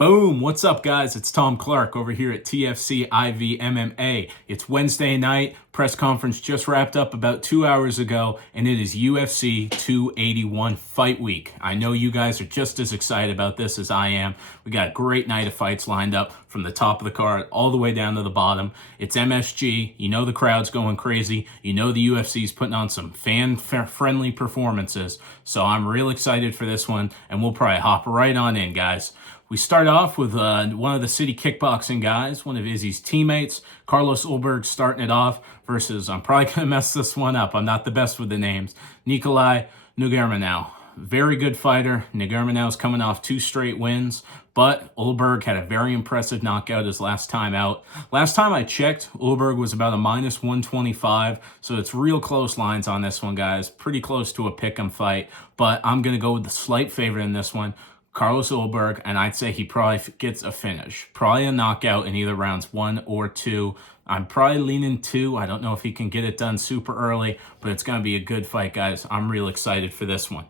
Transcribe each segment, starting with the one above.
Boom! What's up, guys? It's Tom Clark over here at TFC IV MMA. It's Wednesday night. Press conference just wrapped up about 2 hours ago, and it is UFC 281 fight week. I know you guys are just as excited about this as I am. We got a great night of fights lined up from the top of the card all the way down to the bottom. It's MSG. You know the crowd's going crazy. You know the UFC's putting on some fan-friendly performances. So I'm real excited for this one, and we'll probably hop right on in, guys. We start off with one of the city kickboxing guys, one of Izzy's teammates, Carlos Ulberg, starting it off versus, I'm probably going to mess this one up, I'm not the best with the names, Nikolai Nugurmanow. Very good fighter. Nugurmanow's coming off 2 straight wins, but Ulberg had a very impressive knockout his last time out. Last time I checked, Ulberg was about a minus 125, so it's real close lines on this one, guys. Pretty close to a pick'em fight, but I'm going to go with the slight favorite in this one, Carlos Ulberg, and I'd say he probably gets a finish. Probably a knockout in either rounds 1 or 2. I'm probably leaning 2. I don't know if he can get it done super early, but it's going to be a good fight, guys. I'm real excited for this one.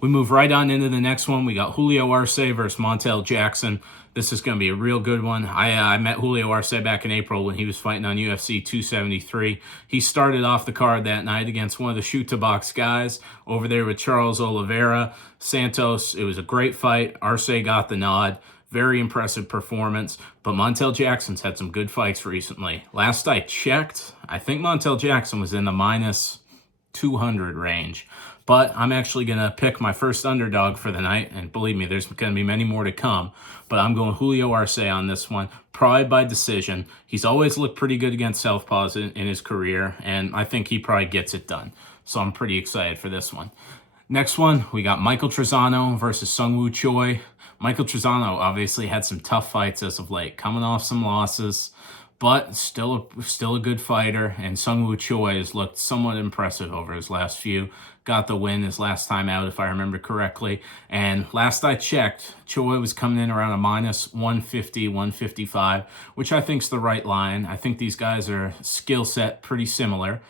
We move right on into the next one. We got Julio Arce versus Montel Jackson. This is going to be a real good one. I met Julio Arce back in April when he was fighting on UFC 273. He started off the card that night against one of the shoot-to-box guys over there with Charles Oliveira Santos. It was a great fight. Arce got the nod. Very impressive performance. But Montel Jackson's had some good fights recently. Last I checked, I think Montel Jackson was in the minus 200 range. But I'm actually going to pick my first underdog for the night. And believe me, there's going to be many more to come. But I'm going Julio Arce on this one, probably by decision. He's always looked pretty good against southpaws in his career. And I think he probably gets it done. So I'm pretty excited for this one. Next one, we got Michael Trizano versus Sungwoo Choi. Michael Trizano obviously had some tough fights as of late, coming off some losses. But still a good fighter, and Sungwoo Choi has looked somewhat impressive over his last few. Got the win his last time out, if I remember correctly. And last I checked, Choi was coming in around a minus 150, 155, which I think is the right line. I think these guys are skill set pretty similar.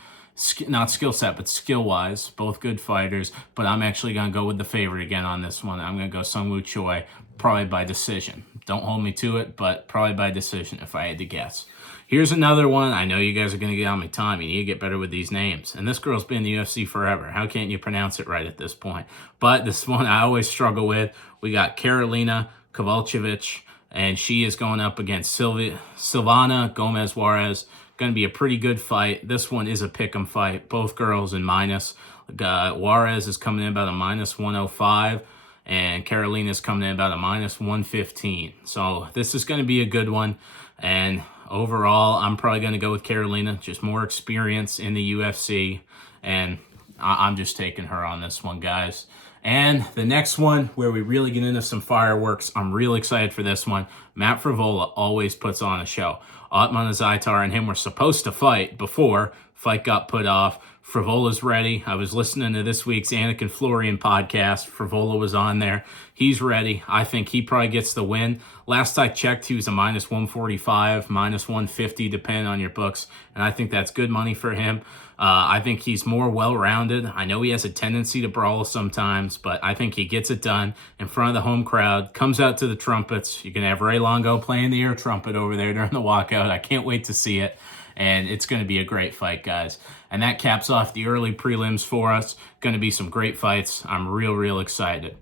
Not skill set, but skill-wise, both good fighters. But I'm actually going to go with the favorite again on this one. I'm going to go Sungwoo Choi, probably by decision. Don't hold me to it, but probably by decision if I had to guess. Here's another one. I know you guys are going to get on me, Tom. You need to get better with these names. And this girl's been in the UFC forever. How can't you pronounce it right at this point? But this one I always struggle with. We got Karolina Kowalkiewicz, and she is going up against Silvana Gomez-Juarez. Going to be a pretty good fight. This one is a pick'em fight. Both girls in minus. Juarez is coming in about a minus 105. And Carolina's coming in about a minus 115. So this is going to be a good one. And overall, I'm probably going to go with Carolina. Just more experience in the UFC. And I'm just taking her on this one, guys. And the next one, where we really get into some fireworks, I'm real excited for this one. Matt Frevola always puts on a show. Otman Azaitar and him were supposed to fight before. Fight got put off. Frivola's ready. I was listening to this week's Anakin Florian podcast. Frevola was on there. He's ready. I think he probably gets the win. Last I checked, he was a minus 145, minus 150, depending on your books. And I think that's good money for him. I think he's more well-rounded. I know he has a tendency to brawl sometimes, but I think he gets it done in front of the home crowd, comes out to the trumpets. You can have Ray Longo playing the air trumpet over there during the walkout. I can't wait to see it. And it's going to be a great fight, guys. And that caps off the early prelims for us. Going to be some great fights. I'm real excited.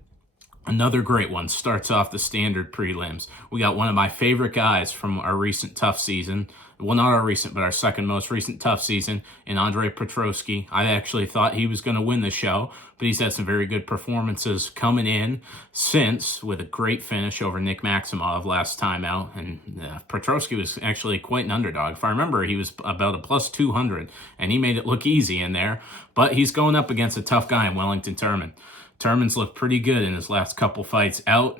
Another great one starts off the standard prelims. We got one of my favorite guys from our recent tough season. Well, not our recent, but our second most recent tough season in Andre Petroski. I actually thought he was going to win the show, but he's had some very good performances coming in since, with a great finish over Nick Maximov last time out. And Petroski was actually quite an underdog. If I remember, he was about a plus 200, and he made it look easy in there. But he's going up against a tough guy in Wellington Turman. Turman's looked pretty good in his last couple fights out.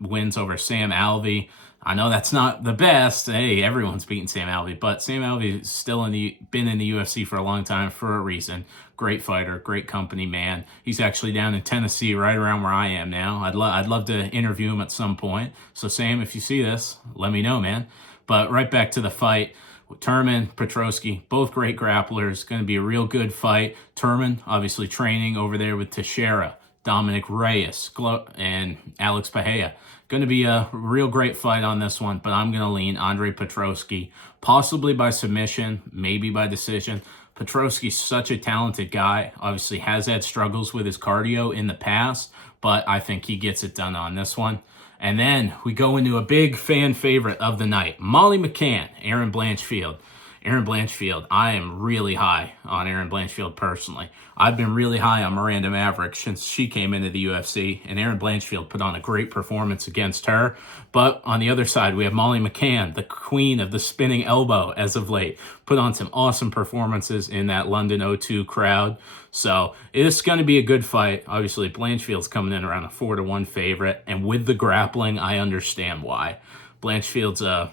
Wins over Sam Alvey. I know that's not the best. Hey, everyone's beating Sam Alvey, but Sam Alvey's still been in the UFC for a long time for a reason. Great fighter, great company man. He's actually down in Tennessee, right around where I am now. I'd love to interview him at some point. So Sam, if you see this, let me know, man. But right back to the fight. Turman, Petroski, both great grapplers. Going to be a real good fight. Turman, obviously training over there with Teixeira. Dominic Reyes, and Alex Pereira. Going to be a real great fight on this one, but I'm going to lean Andre Petroski, possibly by submission, maybe by decision. Petroski's such a talented guy, obviously has had struggles with his cardio in the past, but I think he gets it done on this one. And then we go into a big fan favorite of the night, Molly McCann, Erin Blanchfield. Erin Blanchfield, I am really high on Erin Blanchfield personally. I've been really high on Miranda Maverick since she came into the UFC, and Erin Blanchfield put on a great performance against her. But on the other side, we have Molly McCann, the queen of the spinning elbow as of late, put on some awesome performances in that London O2 crowd. So it's going to be a good fight. Obviously, Blanchfield's coming in around a 4-1 favorite, and with the grappling, I understand why. Blanchfield's a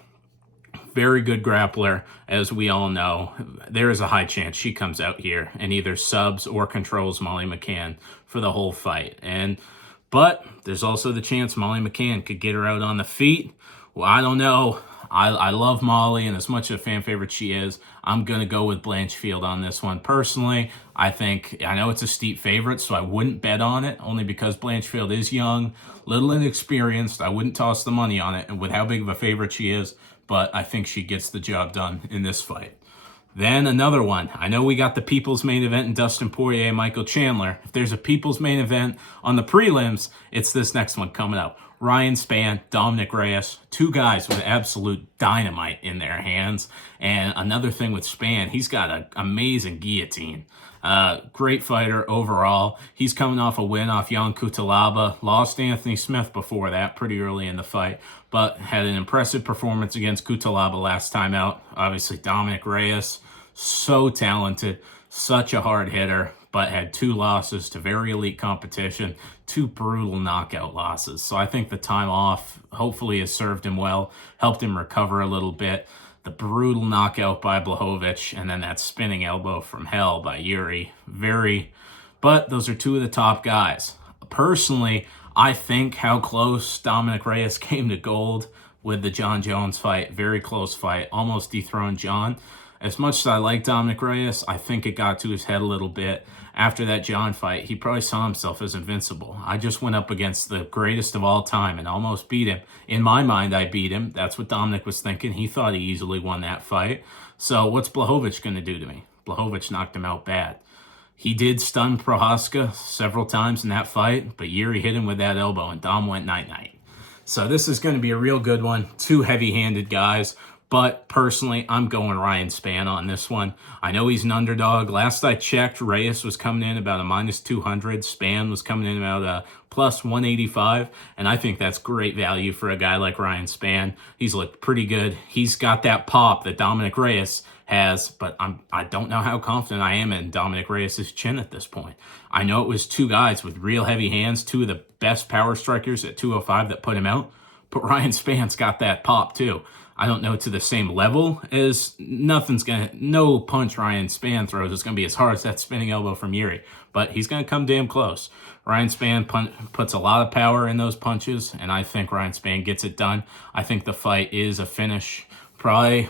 very good grappler, as we all know. There is a high chance she comes out here and either subs or controls Molly McCann for the whole fight. But there's also the chance Molly McCann could get her out on the feet. Well, I don't know. I love Molly, and as much of a fan favorite she is, I'm going to go with Blanchfield on this one. Personally, I know it's a steep favorite, so I wouldn't bet on it, only because Blanchfield is young, little inexperienced. I wouldn't toss the money on it, and with how big of a favorite she is, but I think she gets the job done in this fight. Then another one. I know we got the people's main event in Dustin Poirier and Michael Chandler. If there's a people's main event on the prelims, it's this next one coming up. Ryan Spann, Dominic Reyes, two guys with absolute dynamite in their hands. And another thing with Spann, he's got an amazing guillotine. Great fighter overall. He's coming off a win off Jan Cutelaba. Lost Anthony Smith before that, pretty early in the fight, but had an impressive performance against Cutelaba last time out. Obviously, Dominic Reyes, so talented, such a hard hitter, but had 2 losses to very elite competition, 2 brutal knockout losses. So I think the time off hopefully has served him well, helped him recover a little bit. The brutal knockout by Blachowicz, and then that spinning elbow from hell by Yuri. But those are 2 of the top guys. Personally, I think how close Dominic Reyes came to gold with the John Jones fight. Very close fight, almost dethroned John. As much as I like Dominic Reyes, I think it got to his head a little bit. After that John fight, he probably saw himself as invincible. I just went up against the greatest of all time and almost beat him. In my mind, I beat him. That's what Dominic was thinking. He thought he easily won that fight. So what's Blachowicz going to do to me? Blachowicz knocked him out bad. He did stun Prohaska several times in that fight, but Yuri hit him with that elbow, and Dom went night-night. So this is going to be a real good one. 2 heavy-handed guys. But personally, I'm going Ryan Spann on this one. I know he's an underdog. Last I checked, Reyes was coming in about a -200. Spann was coming in about a +185. And I think that's great value for a guy like Ryan Spann. He's looked pretty good. He's got that pop that Dominic Reyes has, but I don't know how confident I am in Dominic Reyes' chin at this point. I know it was 2 guys with real heavy hands, 2 of the best power strikers at 205 that put him out. But Ryan Spann's got that pop too. I don't know to the same level as no punch Ryan Spann throws is going to be as hard as that spinning elbow from Yuri, but he's going to come damn close. Ryan Spann puts a lot of power in those punches, and I think Ryan Spann gets it done. I think the fight is a finish. Probably,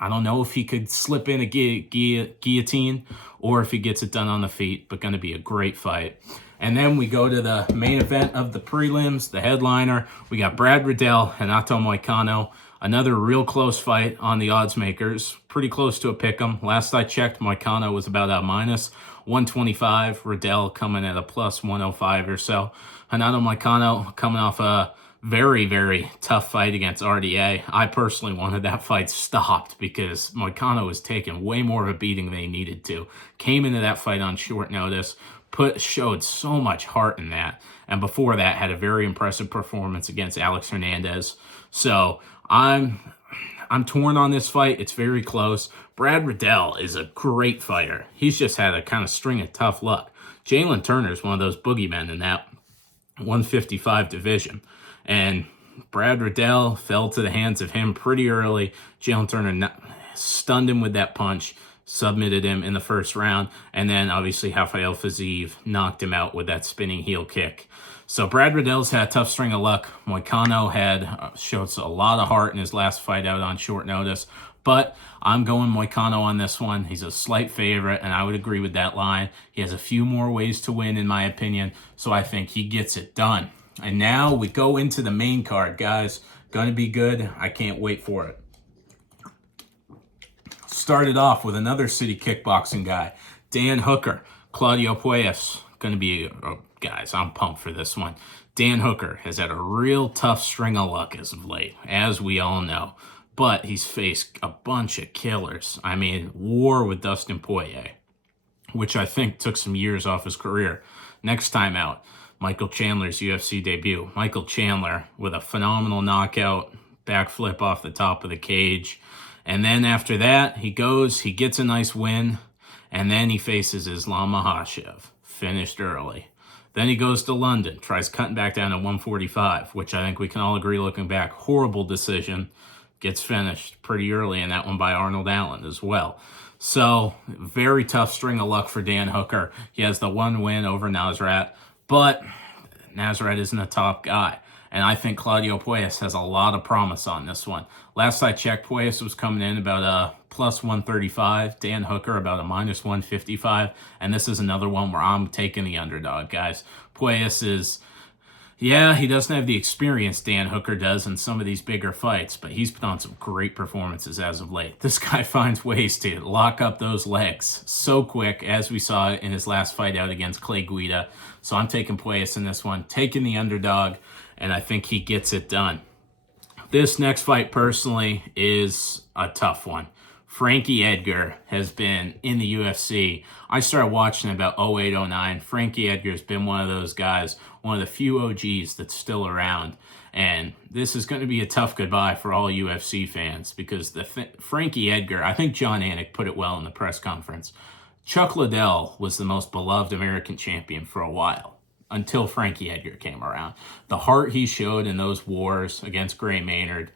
I don't know if he could slip in a guillotine or if he gets it done on the feet, but going to be a great fight. And then we go to the main event of the prelims, the headliner. We got Brad Riddell and Renato Moicano. Another real close fight on the odds makers. Pretty close to a pick'em. Last I checked, Moicano was about a -125. Riddell coming at a +105 or so. Renato Moicano coming off a very, very tough fight against RDA. I personally wanted that fight stopped because Moicano was taking way more of a beating than he needed to. Came into that fight on short notice. Showed so much heart in that. And before that, had a very impressive performance against Alex Hernandez. So I'm torn on this fight. It's very close. Brad Riddell is a great fighter. He's just had a kind of string of tough luck. Jalen Turner is one of those boogeymen in that 155 division. And Brad Riddell fell to the hands of him pretty early. Jalen Turner stunned him with that punch, submitted him in the first round, and then obviously Rafael Fiziev knocked him out with that spinning heel kick. So Brad Riddell's had a tough string of luck. Moicano showed a lot of heart in his last fight out on short notice, But I'm going Moicano on this one. He's a slight favorite, and I would agree with that line. He has a few more ways to win, in my opinion, so I think he gets it done. And now we go into the main card, guys. Gonna be good. I can't wait for it. Started off with another city kickboxing guy, Dan Hooker, Claudio Puelles. Gonna be, guys, I'm pumped for this one. Dan Hooker has had a real tough string of luck as of late, as we all know. But he's faced a bunch of killers. I mean, war with Dustin Poirier, which I think took some years off his career. Next time out, Michael Chandler's UFC debut. Michael Chandler with a phenomenal knockout, backflip off the top of the cage. And then after that, he gets a nice win, and then he faces Islam Makhachev, finished early. Then he goes to London, tries cutting back down to 145, which I think we can all agree, looking back, horrible decision. Gets finished pretty early in that one by Arnold Allen as well. So, very tough string of luck for Dan Hooker. He has the one win over Nasrat, but Nasrat isn't a top guy. And I think Claudio Puelles has a lot of promise on this one. Last I checked, Puelles was coming in about a plus 135. Dan Hooker about a minus 155. And this is another one where I'm taking the underdog, guys. Puelles is... yeah, he doesn't have the experience Dan Hooker does in some of these bigger fights, but he's put on some great performances as of late. This guy finds ways to lock up those legs so quick, as we saw in his last fight out against Clay Guida. So I'm taking Puelles in this one, taking the underdog, and I think he gets it done. This next fight, personally, is a tough one. Frankie Edgar has been in the UFC. I started watching about 08, 09. Frankie Edgar's been one of those guys, one of the few OGs that's still around. And this is going to be a tough goodbye for all UFC fans because Frankie Edgar, I think John Anik put it well in the press conference. Chuck Liddell was the most beloved American champion for a while until Frankie Edgar came around. The heart he showed in those wars against Gray Maynard,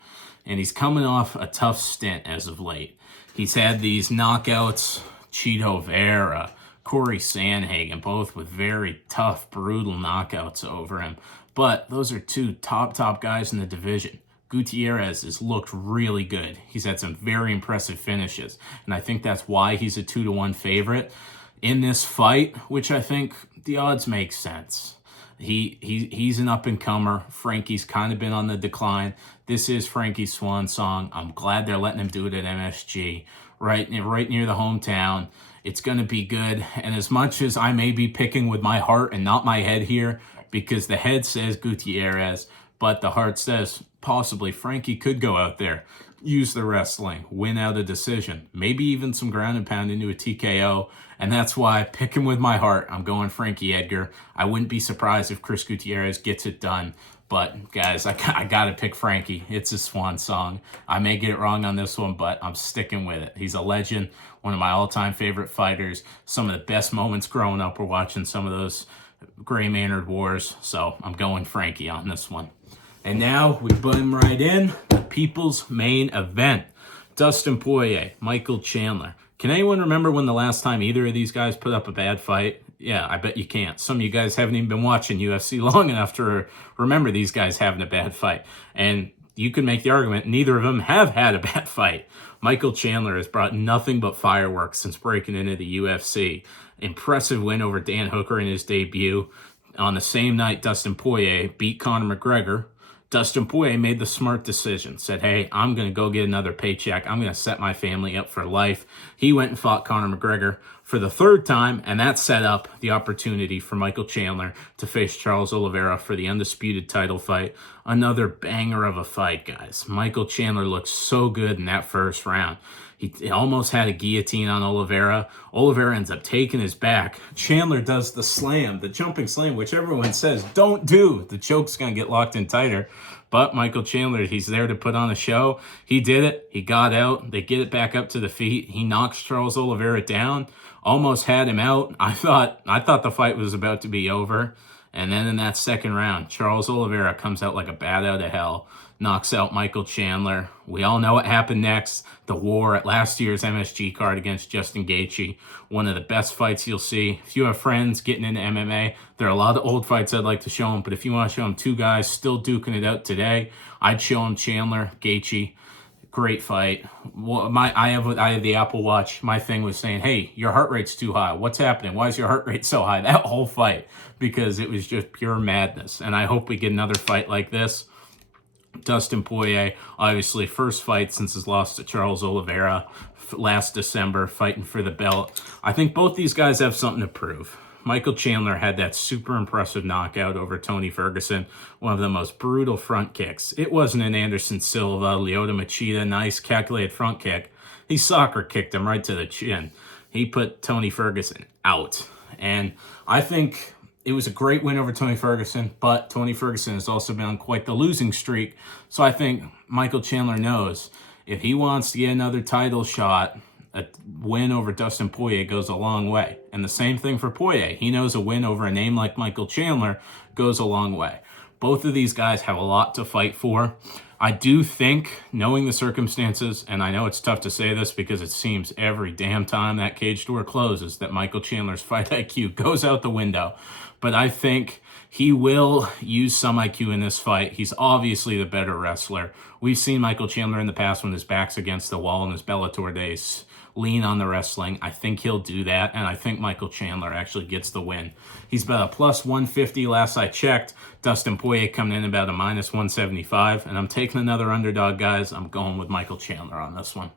and he's coming off a tough stint as of late. He's had these knockouts, Chito Vera, Corey Sandhagen, both with very tough, brutal knockouts over him. But those are two top guys in the division. Gutierrez has looked really good. He's had some very impressive finishes, and I think that's why he's a 2-1 favorite in this fight, which I think the odds make sense. He's an up-and-comer. Frankie's kind of been on the decline. This is Frankie's swan song. I'm glad they're letting him do it at MSG, right near the hometown. It's going to be good. And as much as I may be picking with my heart and not my head here, because the head says Gutierrez, but the heart says possibly Frankie could go out there, use the wrestling, win out a decision, maybe even some ground and pound into a TKO. And that's why, picking with my heart, I'm going Frankie Edgar. I wouldn't be surprised if Chris Gutierrez gets it done. But, guys, I got to pick Frankie. It's a swan song. I may get it wrong on this one, but I'm sticking with it. He's a legend, one of my all-time favorite fighters. Some of the best moments growing up were watching some of those Gray Maynard wars. So I'm going Frankie on this one. And now we boom right in. The people's main event. Dustin Poirier, Michael Chandler. Can anyone remember when the last time either of these guys put up a bad fight? Yeah, I bet you can't. Some of you guys haven't even been watching UFC long enough to remember these guys having a bad fight. And you can make the argument neither of them have had a bad fight. Michael Chandler has brought nothing but fireworks since breaking into the UFC. Impressive win over Dan Hooker in his debut. On the same night, Dustin Poirier beat Conor McGregor. Dustin Poirier made the smart decision, said, hey, I'm going to go get another paycheck. I'm going to set my family up for life. He went and fought Conor McGregor for the third time, and that set up the opportunity for Michael Chandler to face Charles Oliveira for the undisputed title fight. Another banger of a fight, guys. Michael Chandler looked so good in that first round. He almost had a guillotine on Oliveira. Oliveira ends up taking his back. Chandler does the slam, the jumping slam, which everyone says, don't do. The choke's going to get locked in tighter. But Michael Chandler, he's there to put on a show. He did it. He got out. They get it back up to the feet. He knocks Charles Oliveira down. Almost had him out. I thought the fight was about to be over. And then in that second round, Charles Oliveira comes out like a bat out of hell, knocks out Michael Chandler. We all know what happened next. The war at last year's MSG card against Justin Gaethje. One of the best fights you'll see. If you have friends getting into MMA, there are a lot of old fights I'd like to show them, but if you want to show them two guys still duking it out today, I'd show them Chandler, Gaethje. Great fight. Well, I have the Apple Watch. My thing was saying, "Hey, your heart rate's too high. What's happening? Why is your heart rate so high?" That whole fight, because it was just pure madness. And I hope we get another fight like this. Dustin Poirier, obviously first fight since his loss to Charles Oliveira last December, fighting for the belt. I think both these guys have something to prove. Michael Chandler had that super impressive knockout over Tony Ferguson, one of the most brutal front kicks. It wasn't an Anderson Silva, Lyoto Machida, nice calculated front kick. He soccer kicked him right to the chin. He put Tony Ferguson out. And I think it was a great win over Tony Ferguson, but Tony Ferguson has also been on quite the losing streak. So I think Michael Chandler knows if he wants to get another title shot, a win over Dustin Poirier goes a long way. And the same thing for Poirier. He knows a win over a name like Michael Chandler goes a long way. Both of these guys have a lot to fight for. I do think, knowing the circumstances, and I know it's tough to say this because it seems every damn time that cage door closes that Michael Chandler's fight IQ goes out the window. But I think he will use some IQ in this fight. He's obviously the better wrestler. We've seen Michael Chandler in the past when his back's against the wall in his Bellator days lean on the wrestling. I think he'll do that, and I think Michael Chandler actually gets the win. He's about a plus 150 last I checked. Dustin Poirier coming in about a minus 175, and I'm taking another underdog, guys. I'm going with Michael Chandler on this one.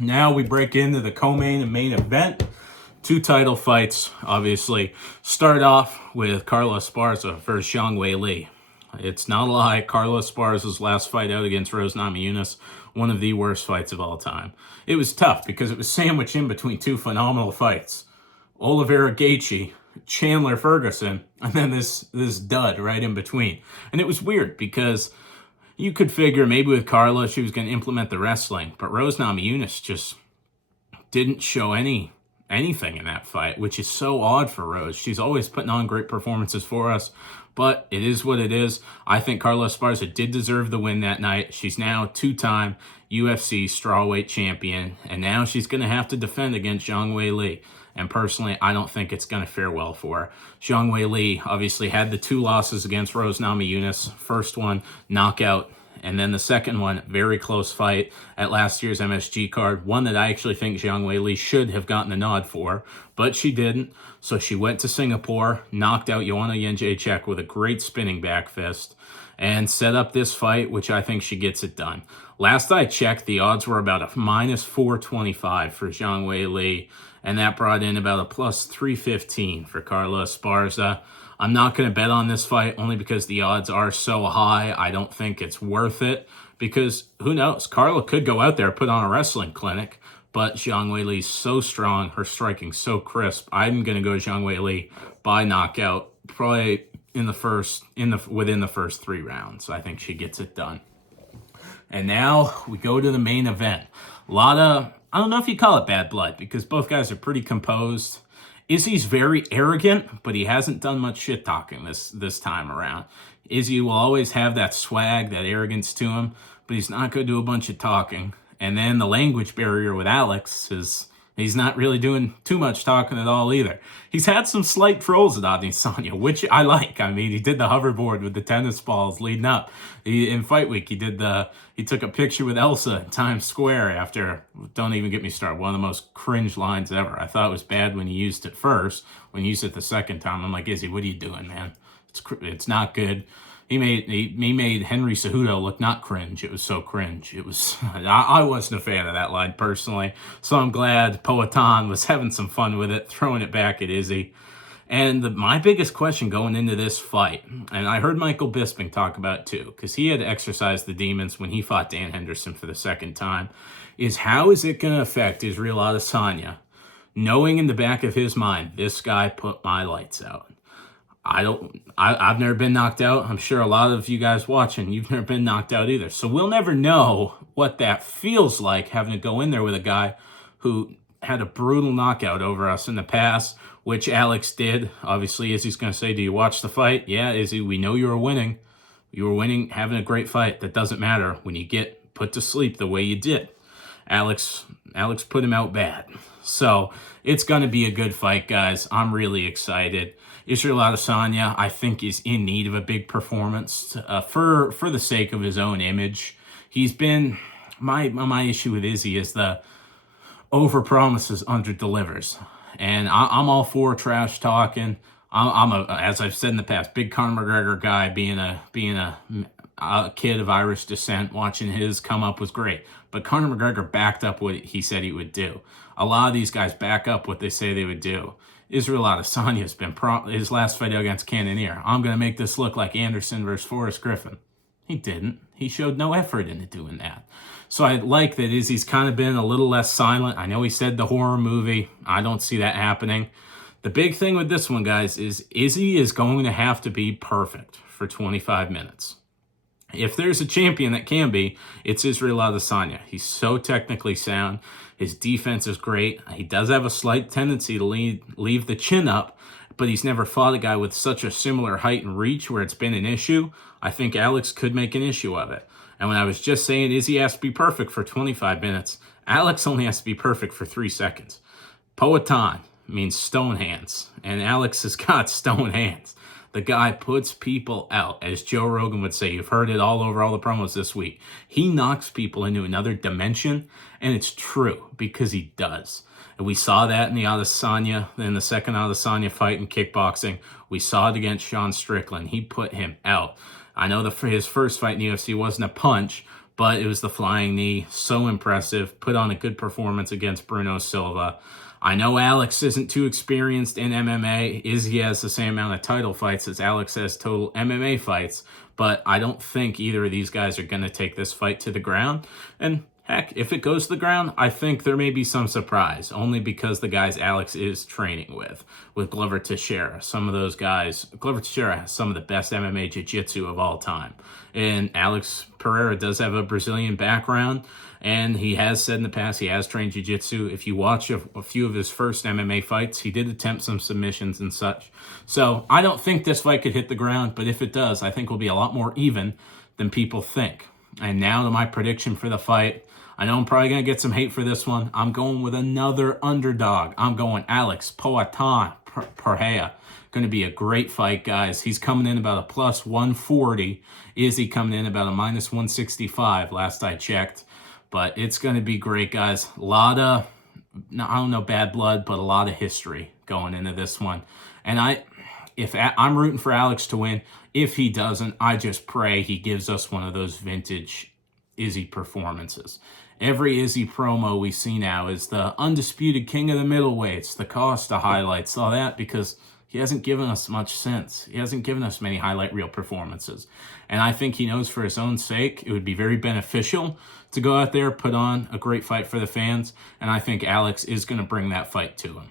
Now we break into the co-main and main event. Two title fights, obviously. Start off with Carlos Esparza versus Zhang Weili. It's not a lie. Carlos Esparza's last fight out against Rose Namajunas, one of the worst fights of all time. It was tough because it was sandwiched in between two phenomenal fights. Oliveira Gaethje, Chandler Ferguson, and then this dud right in between. And it was weird because you could figure maybe with Carlos she was going to implement the wrestling, but Rose Namajunas just didn't show anything in that fight, which is so odd for Rose. She's always putting on great performances for us, but it is what it is. I think Carlos Esparza did deserve the win that night. She's now two-time UFC strawweight champion, and now she's going to have to defend against Zhang Weili. And personally, I don't think it's going to fare well for her. Zhang Weili obviously had the two losses against Rose Namajunas. First one, knockout. And then the second one, very close fight at last year's MSG card. One that I actually think Zhang Weili should have gotten the nod for, but she didn't. So she went to Singapore, knocked out Joanna Jędrzejczyk with a great spinning back fist, and set up this fight, which I think she gets it done. Last I checked, the odds were about a minus 425 for Zhang Weili, and that brought in about a plus 315 for Carlos Esparza. I'm not going to bet on this fight only because the odds are so high. I don't think it's worth it because who knows? Carla could go out there, put on a wrestling clinic, but Zhang Weili's so strong, her striking so crisp. I'm going to go Zhang Weili by knockout, probably within the first 3 rounds. I think she gets it done. And now we go to the main event. A lot of, I don't know if you call it bad blood because both guys are pretty composed. Izzy's very arrogant, but he hasn't done much shit talking this time around. Izzy will always have that swag, that arrogance to him, but he's not going to do a bunch of talking. And then the language barrier with Alex is he's not really doing too much talking at all either. He's had some slight trolls at Adesanya, which I like. I mean, he did the hoverboard with the tennis balls leading up. In Fight Week, he took a picture with Elsa in Times Square after, don't even get me started, one of the most cringe lines ever. I thought it was bad when he used it first. When he used it the second time, I'm like, Izzy, what are you doing, man? It's not good. He made Henry Cejudo look not cringe. It was so cringe. It was I wasn't a fan of that line personally. So I'm glad Poatan was having some fun with it, throwing it back at Izzy. And my biggest question going into this fight, and I heard Michael Bisping talk about it too, because he had exercised the demons when he fought Dan Henderson for the second time, is how is it going to affect Israel Adesanya, knowing in the back of his mind, this guy put my lights out. I've never been knocked out. I'm sure a lot of you guys watching, you've never been knocked out either. So we'll never know what that feels like having to go in there with a guy who had a brutal knockout over us in the past, which Alex did. Obviously, Izzy's going to say, do you watch the fight? Yeah, Izzy, we know you were winning. You were winning, having a great fight. That doesn't matter when you get put to sleep the way you did. Alex put him out bad. So it's going to be a good fight, guys. I'm really excited. Israel Adesanya, I think, is in need of a big performance for the sake of his own image. he's been, my issue with Izzy is the over promises, under delivers. And I'm all for trash talking. I'm a, as I've said in the past, big Conor McGregor guy. Being a kid of Irish descent, watching his come up was great. But Conor McGregor backed up what he said he would do. A lot of these guys back up what they say they would do. Israel Adesanya's been his last fight against Cannonier. I'm going to make this look like Anderson versus Forrest Griffin. He didn't. He showed no effort into doing that. So I like that Izzy's kind of been a little less silent. I know he said the horror movie. I don't see that happening. The big thing with this one, guys, is Izzy is going to have to be perfect for 25 minutes. If there's a champion that can be, it's Israel Adesanya. He's so technically sound. His defense is great. He does have a slight tendency to leave the chin up, but he's never fought a guy with such a similar height and reach where it's been an issue. I think Alex could make an issue of it. And when I was just saying Izzy has to be perfect for 25 minutes, Alex only has to be perfect for 3 seconds. Poatan means stone hands, and Alex has got stone hands. The guy puts people out, as Joe Rogan would say. You've heard it all over all the promos this week. He knocks people into another dimension, and it's true because he does. And we saw that in the second Adesanya fight in kickboxing. We saw it against Sean Strickland. He put him out. I know his first fight in the UFC wasn't a punch, but it was the flying knee. So impressive. Put on a good performance against Bruno Silva. I know Alex isn't too experienced in MMA. Izzy has the same amount of title fights as Alex has total MMA fights, but I don't think either of these guys are going to take this fight to the ground. And heck, if it goes to the ground, I think there may be some surprise, only because the guys Alex is training with Glover Teixeira. Some of those guys, Glover Teixeira has some of the best MMA jiu-jitsu of all time. And Alex Pereira does have a Brazilian background, and he has said in the past he has trained jiu-jitsu. If you watch a few of his first MMA fights, he did attempt some submissions and such. So I don't think this fight could hit the ground, but if it does, I think it will be a lot more even than people think. And now to my prediction for the fight. I know I'm probably going to get some hate for this one. I'm going with another underdog. I'm going Alex Poatan Pereira. Going to be a great fight, guys. He's coming in about a plus 140. Izzy coming in about a minus 165 last I checked. But it's going to be great, guys. A lot of, I don't know, bad blood, but a lot of history going into this one. And I'm rooting for Alex to win. If he doesn't, I just pray he gives us one of those vintage Izzy performances. Every Izzy promo we see now is the undisputed king of the middleweights, the Costa highlights, all that, because he hasn't given us much since. He hasn't given us many highlight reel performances. And I think he knows for his own sake it would be very beneficial to go out there, put on a great fight for the fans, and I think Alex is going to bring that fight to him.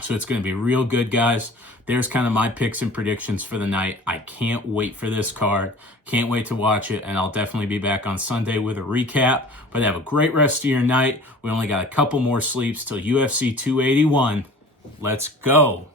So it's going to be real good, guys. There's kind of my picks and predictions for the night. I can't wait for this card. Can't wait to watch it, and I'll definitely be back on Sunday with a recap. But have a great rest of your night. We only got a couple more sleeps till UFC 281. Let's go.